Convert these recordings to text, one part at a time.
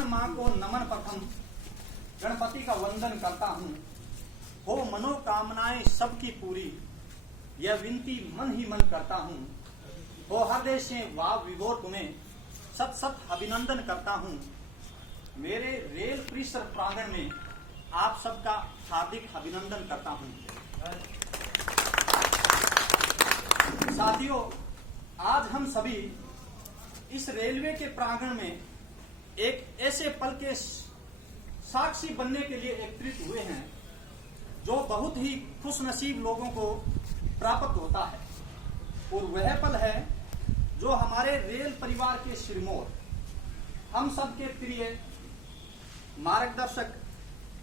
प्राण माँ को नमन प्रथम, गणपति का वंदन करता हूँ। हो मनोकामनाएं सबकी पूरी, यह विनती मन ही मन करता हूँ। हो हृदय से वाह विभोर तुम्हें, सत सत अभिनंदन करता हूँ। मेरे रेल परिसर प्रांगण में आप सबका हार्दिक अभिनंदन करता हूँ। साथियों, आज हम सभी इस रेलवे के प्रांगण में एक ऐसे पल के साक्षी बनने के लिए एकत्रित हुए हैं जो बहुत ही खुशनसीब लोगों को प्राप्त होता है, और वह पल है जो हमारे रेल परिवार के सिरमौर, हम सबके प्रिय मार्गदर्शक,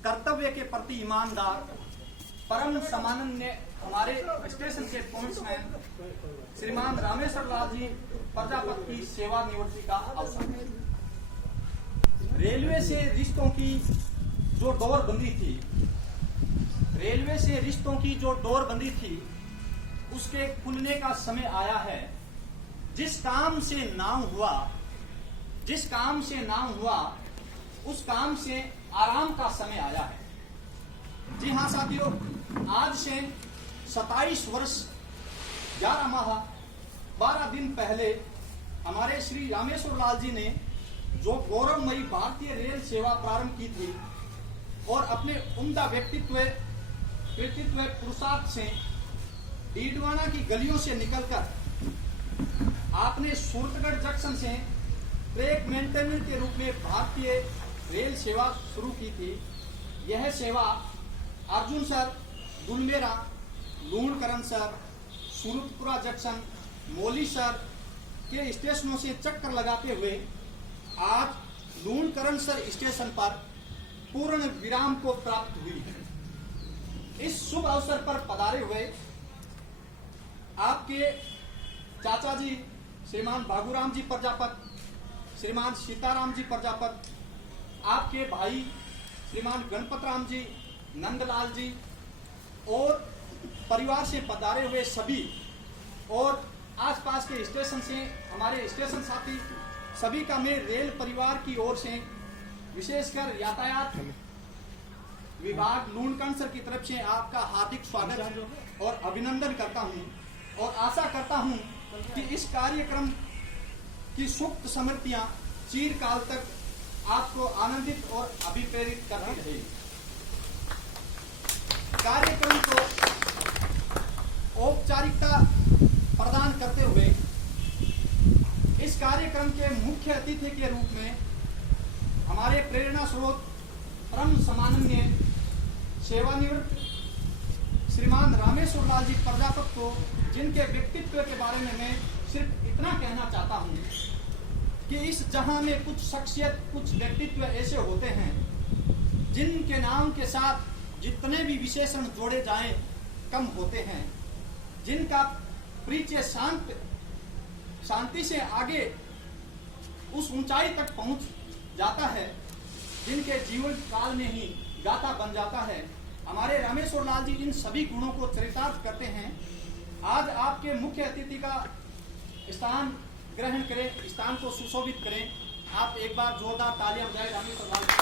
कर्तव्य के प्रति ईमानदार, परम सम्माननीय हमारे स्टेशन के पहुंचमैन श्रीमान रामेश्वर लाल जी प्रजापति की सेवानिवृत्ति का अवसर है। रेलवे से रिश्तों की जो डोर बंधी थी, रेलवे से रिश्तों की जो डोर बंधी थी, उसके खुलने का समय आया है। जिस काम से नाम हुआ, उस काम से आराम का समय आया है। जी हाँ साथियों, आज से 27 वर्ष 11 माह 12 दिन पहले हमारे श्री रामेश्वर लाल जी ने जो गौरवमयी भारतीय रेल सेवा प्रारंभ की थी, और अपने उम्दा व्यक्तित्व पुरुषार्थ से डीडवाना की गलियों से निकलकर आपने सूरतगढ़ जंक्शन से ट्रैक मेंटेनर के रूप में भारतीय रेल सेवा शुरू की थी। यह सेवा Arjunsar, Gulmera, Lunkaransar, Suratpura junction, Maulisar के स्टेशनों से चक्कर लगाते हुए आज लूणकरण सर स्टेशन पर पूर्ण विराम को प्राप्त हुई है। इस शुभ अवसर पर पधारे हुए आपके चाचा जी श्रीमान बाबूराम जी प्रजापत, श्रीमान सीताराम जी प्रजापत, आपके भाई श्रीमान गणपत राम जी, नंदलाल जी और परिवार से पधारे हुए सभी, और आसपास के स्टेशन से हमारे स्टेशन साथी सभी का मैं रेल परिवार की ओर से विशेषकर यातायात विभाग लूणकरण सर की तरफ से आपका हार्दिक स्वागत और अभिनंदन करता हूं, और आशा करता हूं कि इस कार्यक्रम की सुप्त स्मृतियां चिरकाल तक आपको आनंदित और अभिप्रेरित करती रहेगी। कार्यक्रम को औपचारिकता प्रदान करते हुए इस कार्यक्रम के मुख्य अतिथि के रूप में हमारे प्रेरणा स्रोत परम सम्माननीय सेवानिवृत्त श्रीमान रामेश्वर लाल जी प्रजापत को, जिनके व्यक्तित्व के बारे में मैं सिर्फ इतना कहना चाहता हूं कि इस जहां में कुछ शख्सियत, कुछ व्यक्तित्व ऐसे होते हैं जिनके नाम के साथ जितने भी विशेषण जोड़े जाएं कम होते हैं, जिनका परिचय शांति से आगे उस ऊंचाई तक पहुंच जाता है, जिनके जीवन काल में ही गाथा बन जाता है। हमारे रामेश्वर लाल जी इन सभी गुणों को चरितार्थ करते हैं। आज आपके मुख्य अतिथि का स्थान ग्रहण करें, स्थान को सुशोभित करें। आप एक बार जोरदार तालियां बजाएं रामेश्वर लाल जी।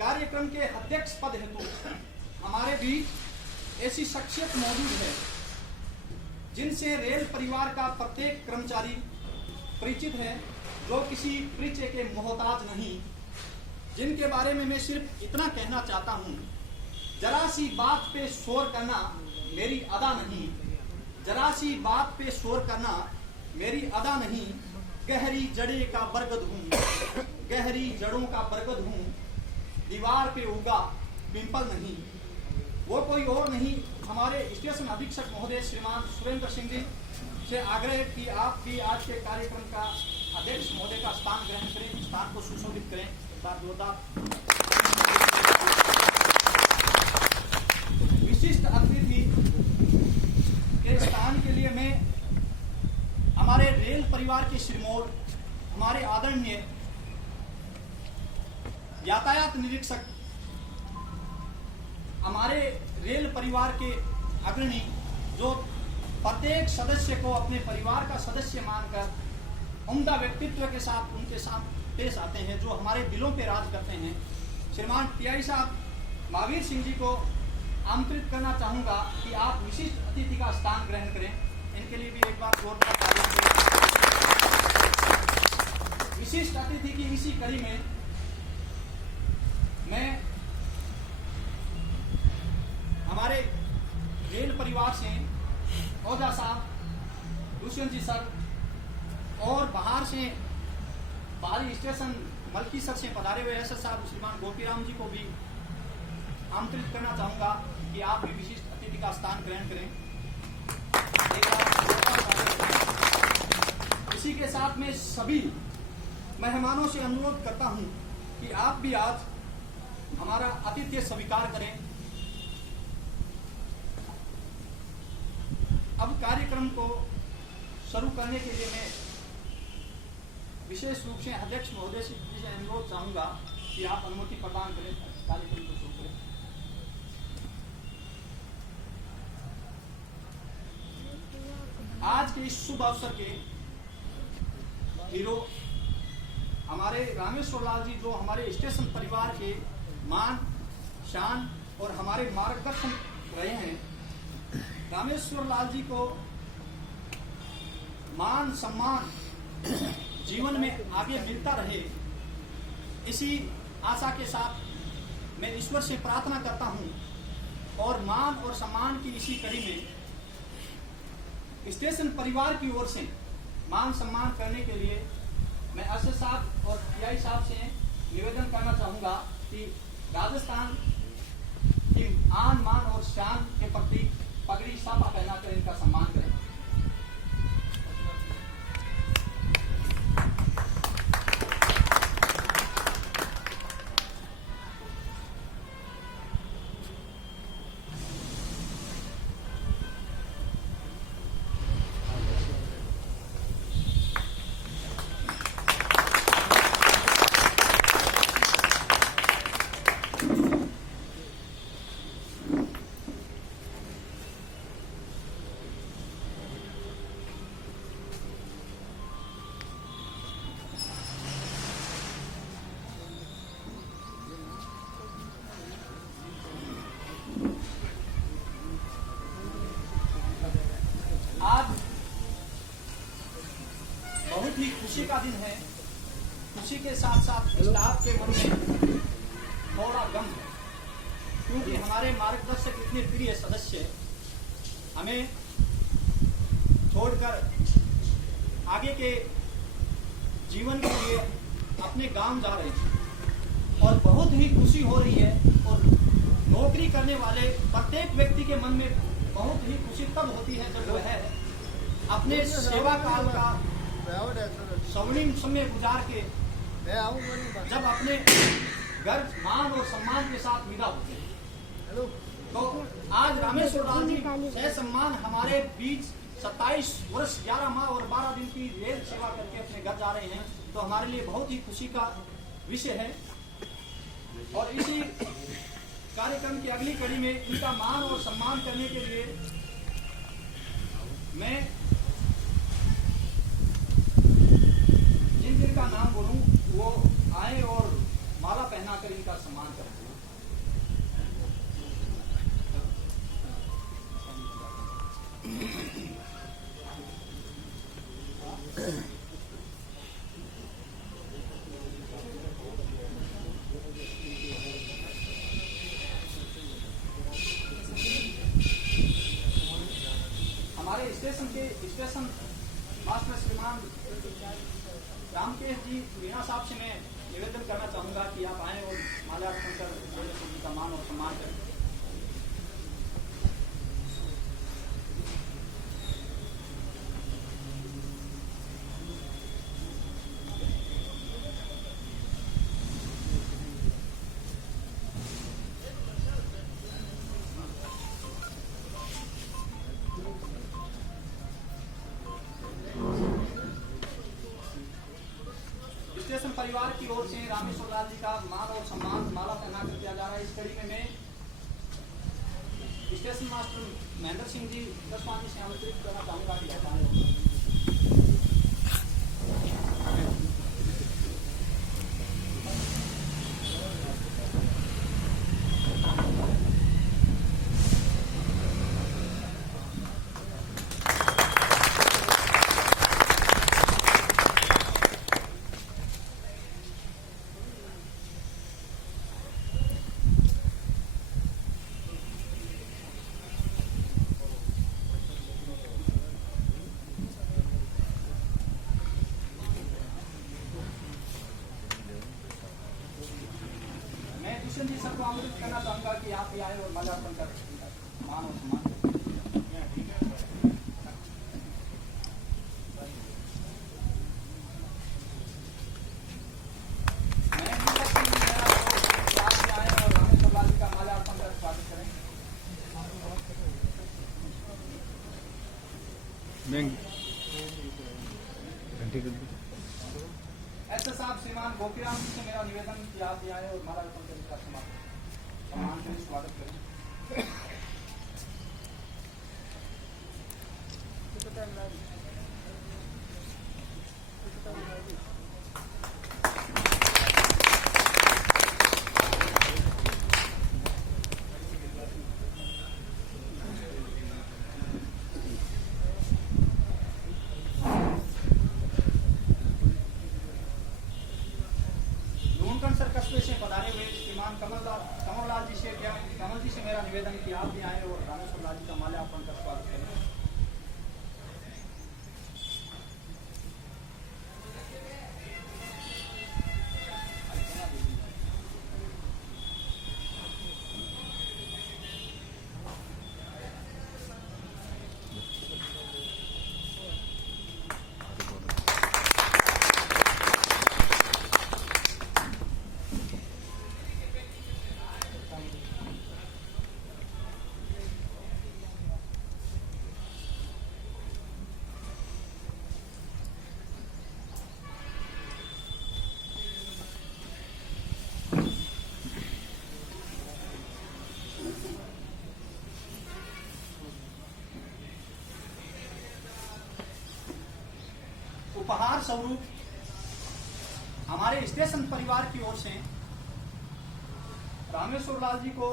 कार्यक्रम के अध्यक्ष पद हेतु हमारे बीच ऐसी शख्सियत मौजूद है जिनसे रेल परिवार का प्रत्येक कर्मचारी परिचित है, जो किसी परिचय के मोहताज नहीं, जिनके बारे में मैं सिर्फ इतना कहना चाहता हूं, जरा सी बात पे शोर करना मेरी अदा नहीं, जरा सी बात पे शोर करना मेरी अदा नहीं, गहरी जड़े का बरगद हूं, गहरी जड़ों का बरगद हूं, दीवार पे उगा पिंपल नहीं। वो कोई और नहीं, हमारे स्टेशन अधीक्षक महोदय श्रीमान सुरेंद्र सिंह जी से आग्रह कि आप भी आज के कार्यक्रम का अध्यक्ष महोदय का स्थान ग्रहण करें, स्थान को सुशोभित करें। विशिष्ट अतिथि के स्थान के लिए मैं हमारे रेल परिवार के सिरमौर, हमारे आदरणीय यातायात निरीक्षक, हमारे रेल परिवार के अग्रणी जो प्रत्येक सदस्य को अपने परिवार का सदस्य मानकर उम्दा व्यक्तित्व के साथ उनके साथ पेश आते हैं, जो हमारे दिलों पे राज करते हैं। श्रीमान टीआई साहब महावीर सिंह जी को आमंत्रित करना चाहूँगा कि आप विशिष्ट अतिथि का स्थान ग्रहण करें। इनके लिए भी एक बार जोरदार तालियां दें। विशिष्ट अतिथि की इसी कड़ी में मैं हमारे रेल परिवार से ओझा साहब, दुष्यंत जी सर और बाहर से बाहरी स्टेशन मलकी सर से पधारे हुए एसएस साहब श्रीमान गोपीराम जी को भी आमंत्रित करना चाहूंगा कि आप भी विशिष्ट अतिथि का स्थान ग्रहण करें। इसी के साथ में सभी मेहमानों से अनुरोध करता हूं कि आप भी आज हमारा आतिथ्य स्वीकार करें। अब कार्यक्रम को शुरू करने के लिए मैं विशेष रूप से अध्यक्ष महोदय से अनुरोध चाहूंगा कि आप अनुमति प्रदान करें, कार्यक्रम को शुरू करें। आज के इस शुभ अवसर के हीरो हमारे रामेश्वर लाल जी, जो हमारे स्टेशन परिवार के मान शान और हमारे मार्गदर्शन रहे हैं। रामेश्वर लाल जी को मान सम्मान जीवन में आगे मिलता रहे, इसी आशा के साथ मैं ईश्वर से प्रार्थना करता हूं। और मान और सम्मान की इसी कड़ी में स्टेशन परिवार की ओर से मान सम्मान करने के लिए मैं एसएस साहब और टीआई साहब से निवेदन करना चाहूंगा कि राजस्थान की आन मान और शान के प्रति पगड़ी साफा पहनाकर इनका सम्मान करें। खुशी का दिन है। खुशी के साथ साथ स्टाफ के मन में थोड़ा गम है, क्योंकि हमारे मार्गदर्शक इतने प्रिय सदस्य हमें छोड़कर आगे के जीवन के लिए अपने गांव जा रहे हैं और बहुत ही खुशी हो रही है। और नौकरी करने वाले प्रत्येक व्यक्ति के मन में बहुत ही खुशी तब होती है जब वह अपने सेवा काल का स्वर्णिम समय गुजार के जब अपने घर मान और सम्मान के साथ विदा होते हैं। तो आज रामेश्वर लाल जी सह सम्मान हमारे बीच 27 वर्ष 11 माह और 12 दिन की रेल सेवा करके अपने घर जा रहे हैं, तो हमारे लिए बहुत ही खुशी का विषय है। और इसी कार्यक्रम की अगली कड़ी में इनका मान और सम्मान करने के लिए मैं जिनका नाम बोलूं वो आए और माला पहनाकर इनका सम्मान करें। हमारे स्टेशन मास्टर श्रीमान रामकेश जी मीणा साहब से मैं निवेदन करना चाहूंगा कि आप आए और माल्यार्पण कर का मान और सम्मान करें। स्टेशन परिवार की ओर से रामेश्वर लाल जी का मान और सम्मान माला पहना कर किया जा रहा है। इस कड़ी में मैं स्टेशन मास्टर महेंद्र सिंह जी 10 पानी से आमंत्रित करना चाहूँगा कि आप आए। मैं दुष्यंत जी सबको आमंत्रित करना चाहूँगा कि आप भी आए और माल्यार्पण करें। मान और सम्मान। मैं भी सबसे मेरा कि आप भी आए और रामेश्वर लाल जी का माल्यार्पण कर स्वागत करें। ऐसे साहब श्रीमान गोपीराम जी से मेरा निवेदन कि आप भी आए और माल्यार्पण करने का सम्मान करें, स्वागत करें। लूणकंड कस्बे से पधारे हुए श्रीमान कमल जी से मेरा निवेदन कि आप भी आए और रामेश्वर लाल जी का माल्यार्पण कर स्वागत करें। उपहार स्वरूप हमारे स्टेशन परिवार की ओर से रामेश्वर लाल जी को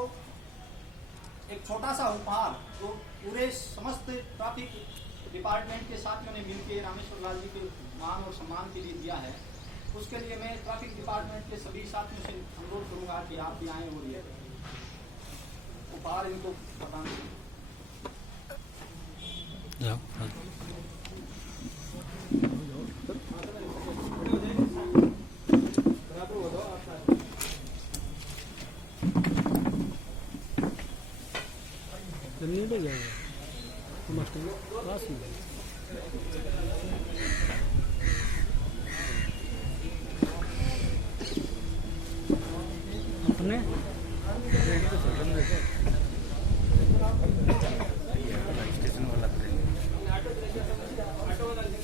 एक छोटा सा उपहार जो पूरे समस्त ट्रैफिक डिपार्टमेंट के साथियों ने मिलकर रामेश्वर लाल जी के मान और सम्मान के लिए दिया है। उसके लिए मैं ट्रैफिक डिपार्टमेंट के सभी साथियों से अनुरोध करूंगा कि आप भी आए और ये उपहार इनको प्रदान करें। जमीन ले जाएगा मास्टर पास में अपने स्टेशन वाला ट्रेन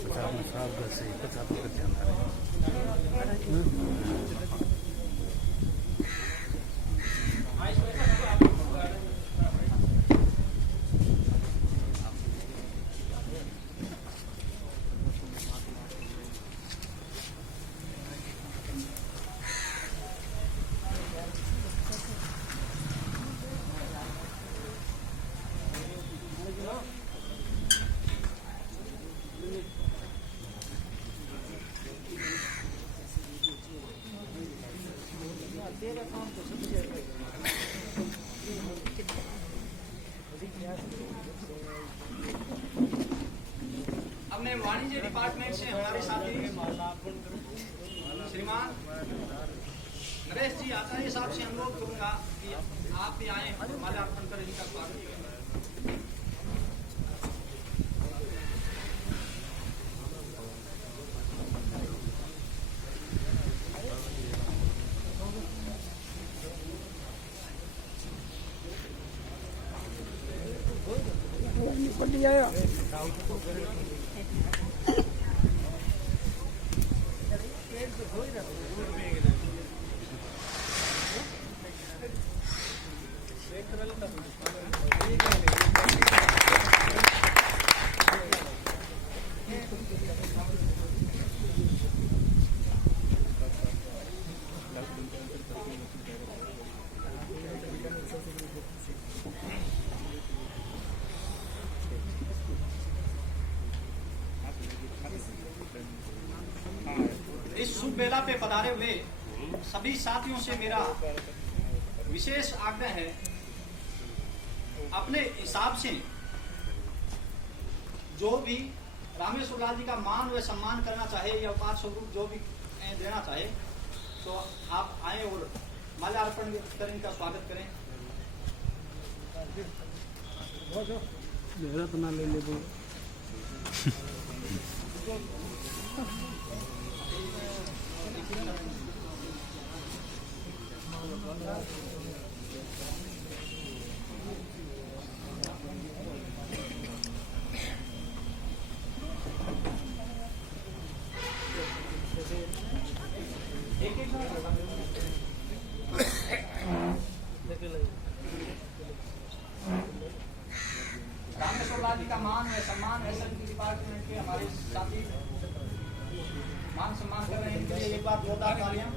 50 से 50 तक जाना है। हमने वाणिज्य डिपार्टमेंट से हमारे साथी श्रीमान नरेश जी आचार्य साहब से अनुरोध करूंगा कि आप भी आए और माल्यार्पण करें, इनका स्वागत करें। पड़ जाएगा एक शुभ बेला पे पधारे हुए सभी साथियों से मेरा विशेष आग्रह है, अपने हिसाब से जो भी रामेश्वर लाल जी का मान व सम्मान करना चाहे या उपहार स्वरूप जो भी देना चाहे तो आप आए और माल्यार्पण करें, इनका स्वागत करें। मेरा तो ना ले ले दो। रामेश्वर लाल जी का मान व सम्मान एसएलपी डिपार्टमेंट के हमारे साथी मान सम्मान कर रहे हैं, इनके लिए एक बार जोरदार तालियां।